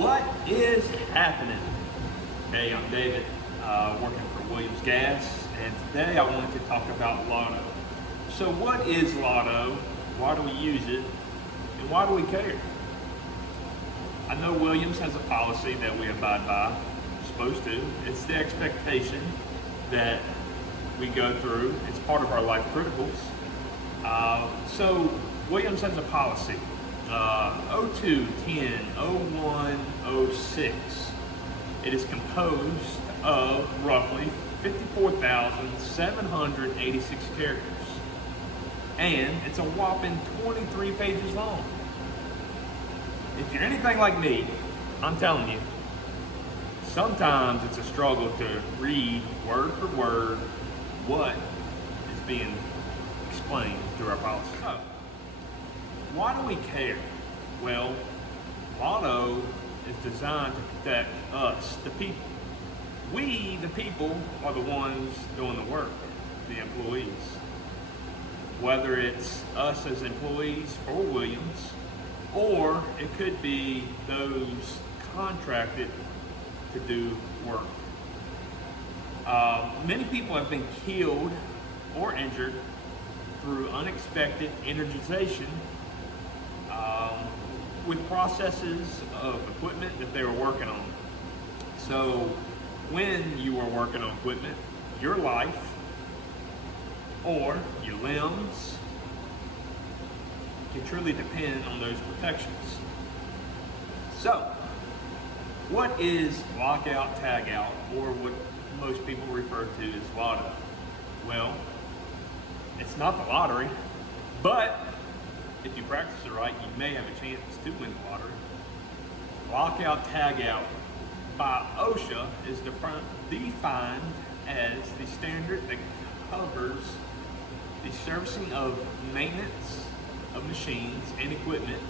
What is happening? Hey, I'm David, working for Williams Gas, and today I wanted to talk about LOTO. So what is LOTO? Why do we use it? And why do we care? I know Williams has a policy that we abide by, supposed to. It's the expectation that we go through. It's part of our life criticals. So Williams has a policy, 02, 10, 01, 06. It is composed of roughly 54,786 characters. And it's a whopping 23 pages long. If you're anything like me, I'm telling you, sometimes it's a struggle to read word for word what is being explained through our policy. So, why do we care? Well, LOTO is designed to protect us, the people. We, the people, are the ones doing the work, the employees. Whether it's us as employees for Williams, or it could be those contracted to do work. Many people have been killed or injured through unexpected energization with processes of equipment that they were working on. So when you are working on equipment, your life or your limbs can truly depend on those protections. So, what is lockout tag-out, or what most people refer to as LOTO? Well, it's not the lottery, but if you practice it right, you may have a chance to win the lottery. Lockout tag-out by OSHA is defined as the standard that covers the servicing of maintenance of machines and equipment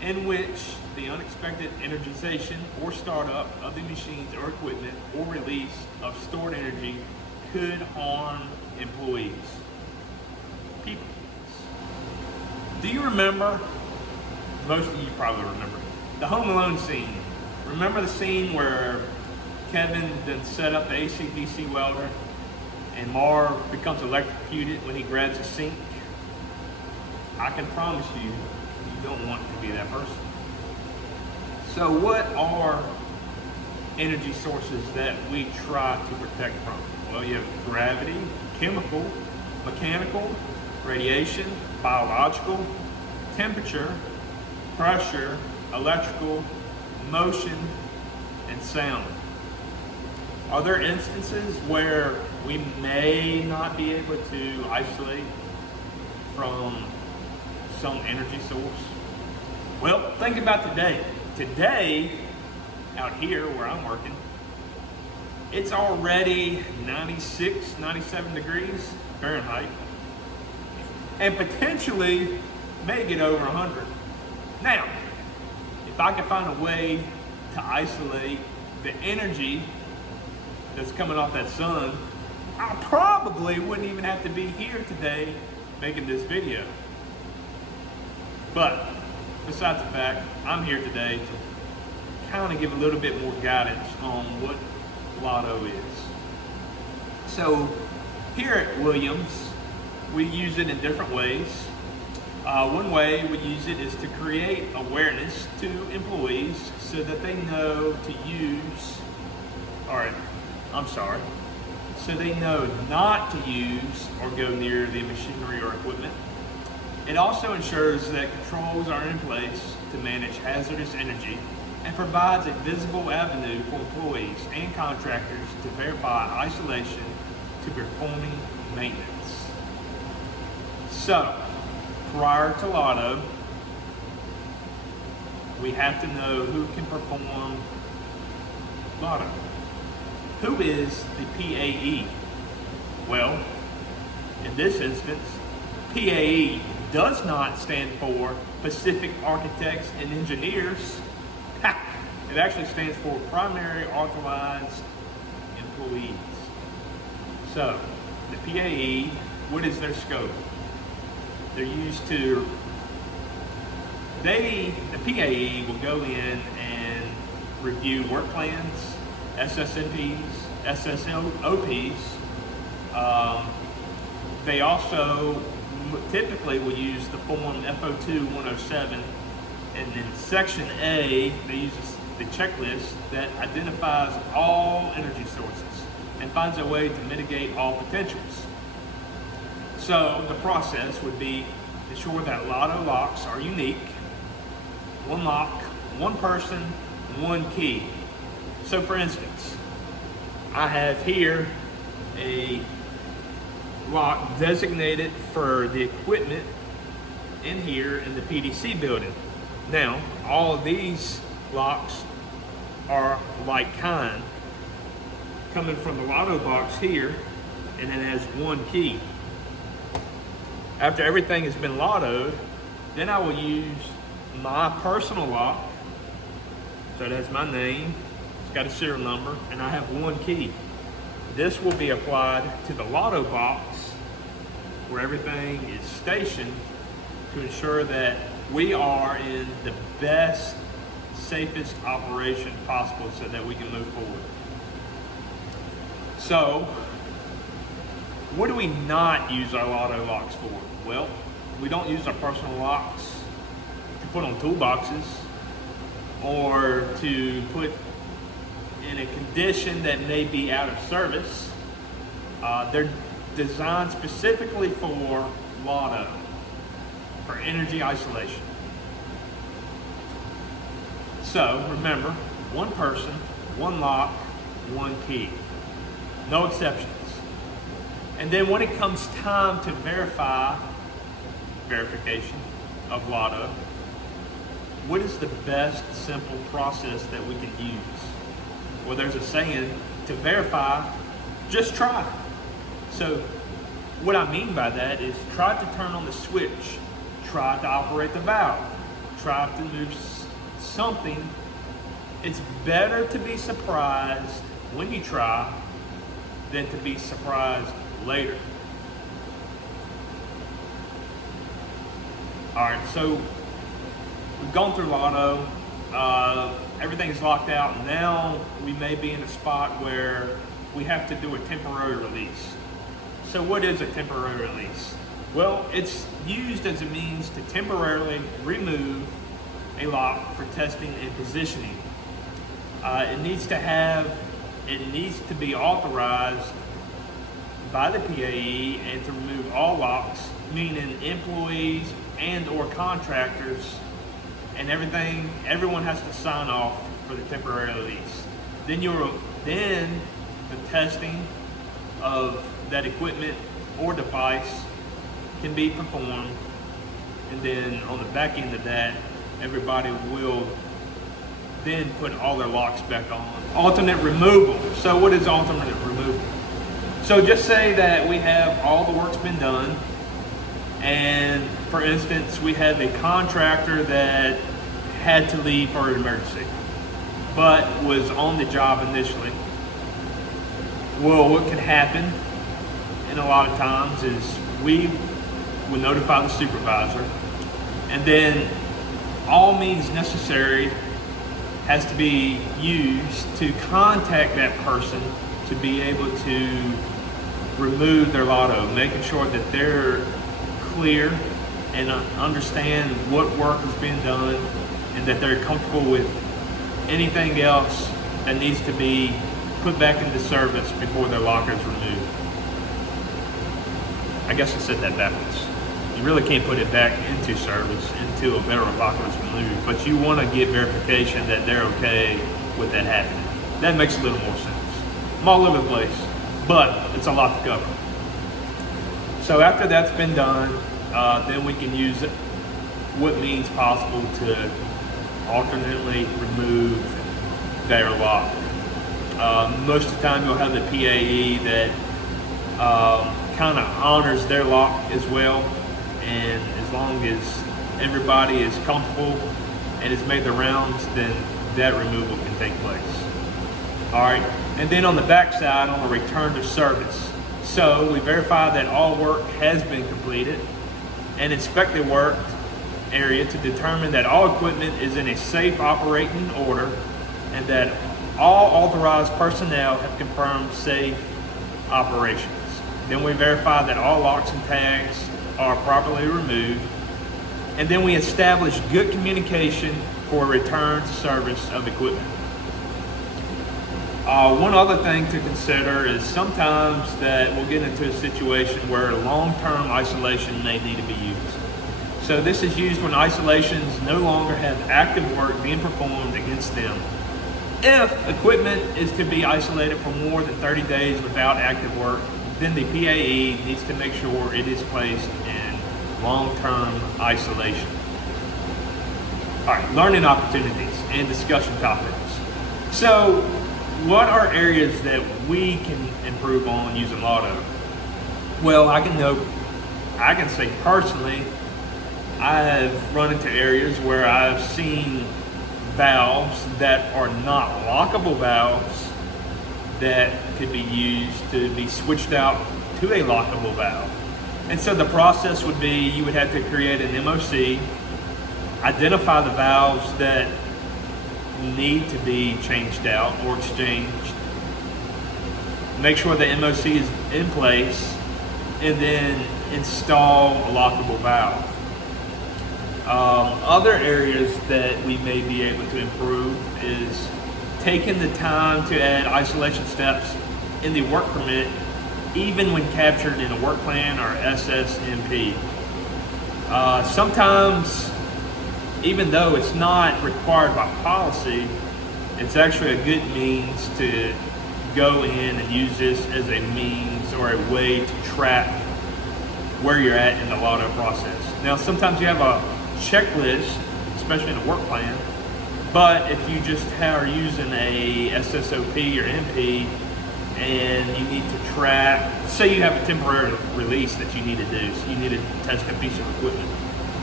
in which the unexpected energization or startup of the machines or equipment or release of stored energy could harm employees, people. Do you remember, most of you probably remember, the Home Alone scene? Remember the scene where Kevin then set up the AC/DC welder and Marv becomes electrocuted when he grabs a sink? I can promise you, you don't want to be that person. So what are energy sources that we try to protect from? Well, you have gravity, chemical, mechanical, radiation, biological, temperature, pressure, electrical, motion, and sound. Are there instances where we may not be able to isolate from some energy source? Well, think about today. Today, out here where I'm working, it's already 96, 97 degrees Fahrenheit, and potentially may get over 100. Now, if I could find a way to isolate the energy that's coming off that sun, I probably wouldn't even have to be here today making this video. But besides the fact, I'm here today to kind of give a little bit more guidance on what LOTO is. So here at Williams, we use it in different ways. One way we use it is to create awareness to employees so that they know to use, so they know not to use or go near the machinery or equipment. It also ensures that controls are in place to manage hazardous energy and provides a visible avenue for employees and contractors to verify isolation to performing maintenance. So, prior to LOTO, we have to know who can perform LOTO. Who is the PAE? Well, in this instance, PAE does not stand for Pacific Architects and Engineers. It actually stands for Primary Authorized Employees. So, the PAE, what is their scope? They're used to, the PAE will go in and review work plans, SSNPs, SSOPs. They also typically will use the form FO2-107, and in section A, they use the checklist that identifies all energy sources and finds a way to mitigate all potentials. So the process would be ensure that LOTO locks are unique, one lock, one person, one key. So for instance, I have here a lock designated for the equipment in here in the PDC building. Now, all of these locks are like kind, coming from the LOTO box here, and it has one key. After everything has been LOTO'd, then I will use my personal lock. So it has my name, it's got a serial number, and I have one key. This will be applied to the LOTO box where everything is stationed to ensure that we are in the best, safest operation possible so that we can move forward. So, what do we not use our LOTO locks for? Well, we don't use our personal locks to put on toolboxes or to put in a condition that may be out of service. They're designed specifically for LOTO, for energy isolation. So remember, one person, one lock, one key. No exceptions. And then when it comes time to verification of LOTO, what is the best simple process that we can use? Well, there's a saying, to verify, just try. So what I mean by that is try to turn on the switch, try to operate the valve, try to move something. It's better to be surprised when you try than to be surprised later. All right, so we've gone through LOTO. Everything's locked out. Now we may be in a spot where we have to do a temporary release. So what is a temporary release? Well, it's used as a means to temporarily remove a lock for testing and positioning. It needs to be authorized by the PAE and to remove all locks, meaning employees and or contractors and everyone has to sign off for the temporary release. Then the testing of that equipment or device can be performed, and then on the back end of that, everybody will then put all their locks back on. Alternate removal. So what is alternate removal? So just say that we have all the work's been done, and for instance, we have a contractor that had to leave for an emergency, but was on the job initially. Well, what can happen in a lot of times is we will notify the supervisor, and then all means necessary has to be used to contact that person to be able to remove their LOTO, making sure that they're clear and understand what work is being done and that they're comfortable with anything else that needs to be put back into service before their locker is removed. I guess I said that backwards. You really can't put it back into service until their locker is removed, but you want to get verification that they're okay with that happening. That makes a little more sense. I'm all over the place, but it's a lot to cover. So after that's been done, then we can use what means possible to alternately remove their lock. Most of the time you'll have the PAE that kind of honors their lock as well, and as long as everybody is comfortable and has made the rounds, then that removal can take place. All right, and then on the back side, on the return to service. So we verify that all work has been completed and inspect the work area to determine that all equipment is in a safe operating order and that all authorized personnel have confirmed safe operations. Then we verify that all locks and tags are properly removed, and then we establish good communication for return to service of equipment. One other thing to consider is sometimes that we'll get into a situation where long-term isolation may need to be used. So this is used when isolations no longer have active work being performed against them. If equipment is to be isolated for more than 30 days without active work, then the PAE needs to make sure it is placed in long-term isolation. All right, learning opportunities and discussion topics. So, what are areas that we can improve on using LOTO? Well, I can say personally, I have run into areas where I've seen valves that are not lockable valves that could be used to be switched out to a lockable valve. And so the process would be you would have to create an MOC, identify the valves that need to be changed out or exchanged, make sure the MOC is in place, and then install a lockable valve. Other areas that we may be able to improve is taking the time to add isolation steps in the work permit, even when captured in a work plan or SSMP. Sometimes, even though it's not required by policy, it's actually a good means to go in and use this as a means or a way to track where you're at in the LOTO process. Now, sometimes you have a checklist, especially in a work plan, but if you just are using a SSOP or MP and you need to track, say you have a temporary release that you need to do, so you need to test a piece of equipment.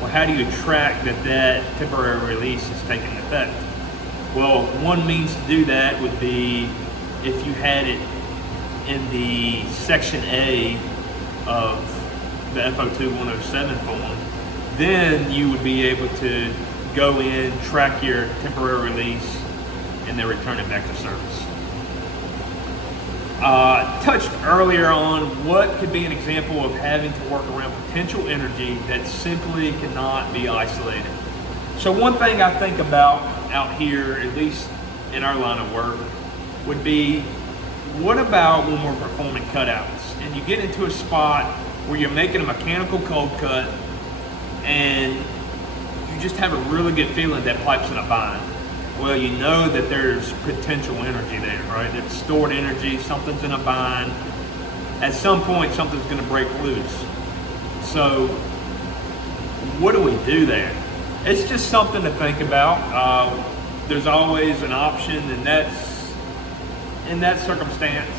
Well, how do you track that temporary release is taking effect? Well, one means to do that would be if you had it in the Section A of the FO2 107 form, then you would be able to go in, track your temporary release, and then return it back to service. Touched earlier on what could be an example of having to work around potential energy that simply cannot be isolated. So one thing I think about out here, at least in our line of work, would be what about when we're performing cutouts and you get into a spot where you're making a mechanical cold cut and you just have a really good feeling that pipe's in a bind. Well, you know that there's potential energy there, right? It's stored energy, something's in a bind. At some point, something's gonna break loose. So what do we do there? It's just something to think about. There's always an option, and that's, in that circumstance,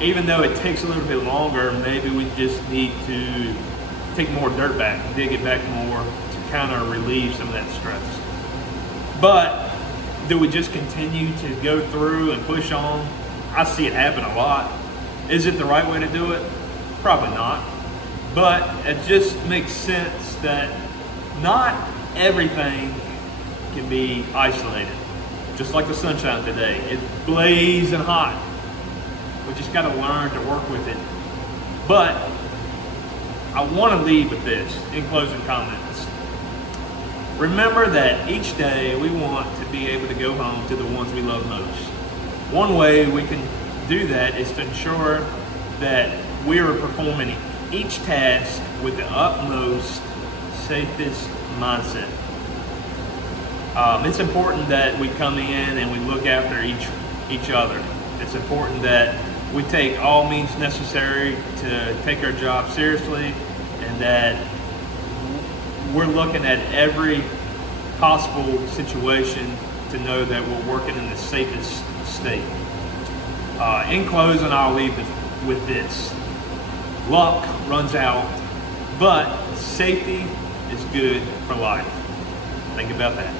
even though it takes a little bit longer, maybe we just need to take more dirt back, dig it back more to kind of relieve some of that stress. But do we just continue to go through and push on? I see it happen a lot. Is it the right way to do it? Probably not. But it just makes sense that not everything can be isolated. Just like the sunshine today. It's blazing hot. We just got to learn to work with it. But I want to leave with this in closing comments. Remember that each day we want to be able to go home to the ones we love most. One way we can do that is to ensure that we are performing each task with the utmost safest mindset. It's important that we come in and we look after each other. It's important that we take all means necessary to take our job seriously, and that we're looking at every possible situation to know that we're working in the safest state. In closing, I'll leave with this. Luck runs out, but safety is good for life. Think about that.